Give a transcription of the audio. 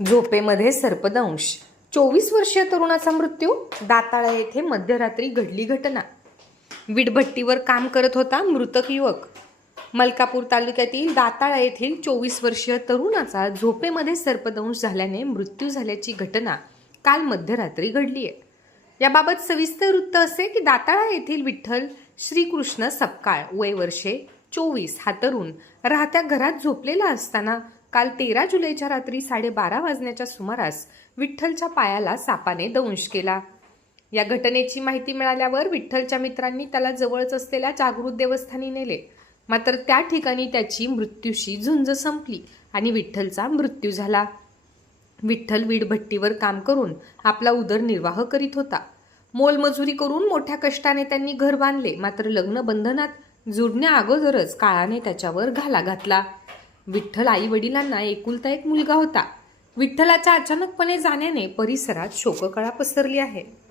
झोपेमध्ये सर्पदंश. चोवीस वर्षीय तरुणाचा मृत्यू दाताळा येथे मध्यरात्री घडली घटना. विटभट्टीवर काम करत होता मृतक युवक. मलकापूर तालुक्यातील दाताळा येथील चोवीस वर्षीय तरुणाचा झोपेमध्ये सर्पदंश झाल्याने मृत्यू झाल्याची घटना काल मध्यरात्री घडली आहे याबाबत सविस्तर वृत्त असे की दाताळा येथील विठ्ठल श्रीकृष्ण सपकाळ वय वर्षे चोवीस हा तरुण राहत्या घरात झोपलेला असताना काल तेरा जुलैच्या रात्री साडेबारा वाजण्याच्या सुमारास विठ्ठलच्या पायाला सापाने दंश केला. या घटनेची माहिती मिळाल्यावर विठ्ठलच्या मित्रांनी त्याला जवळच असलेल्या जागृत देवस्थानी नेले. मात्र त्या ठिकाणी त्याची मृत्यूशी झुंज संपली आणि विठ्ठलचा मृत्यू झाला. विठ्ठल वीडभट्टीवर काम करून आपला उदरनिर्वाह करीत होता. मोलमजुरी करून मोठ्या कष्टाने त्यांनी घर बांधले. मात्र लग्न बंधनात जुडण्या अगोदरच काळाने त्याच्यावर घाला घातला. विठ्ठल आई वडिलांना एकुलता एक मुलगा होता. विठ्ठलाच्या अचानकपणे जाण्याने परिसरात शोककळा पसरली आहे.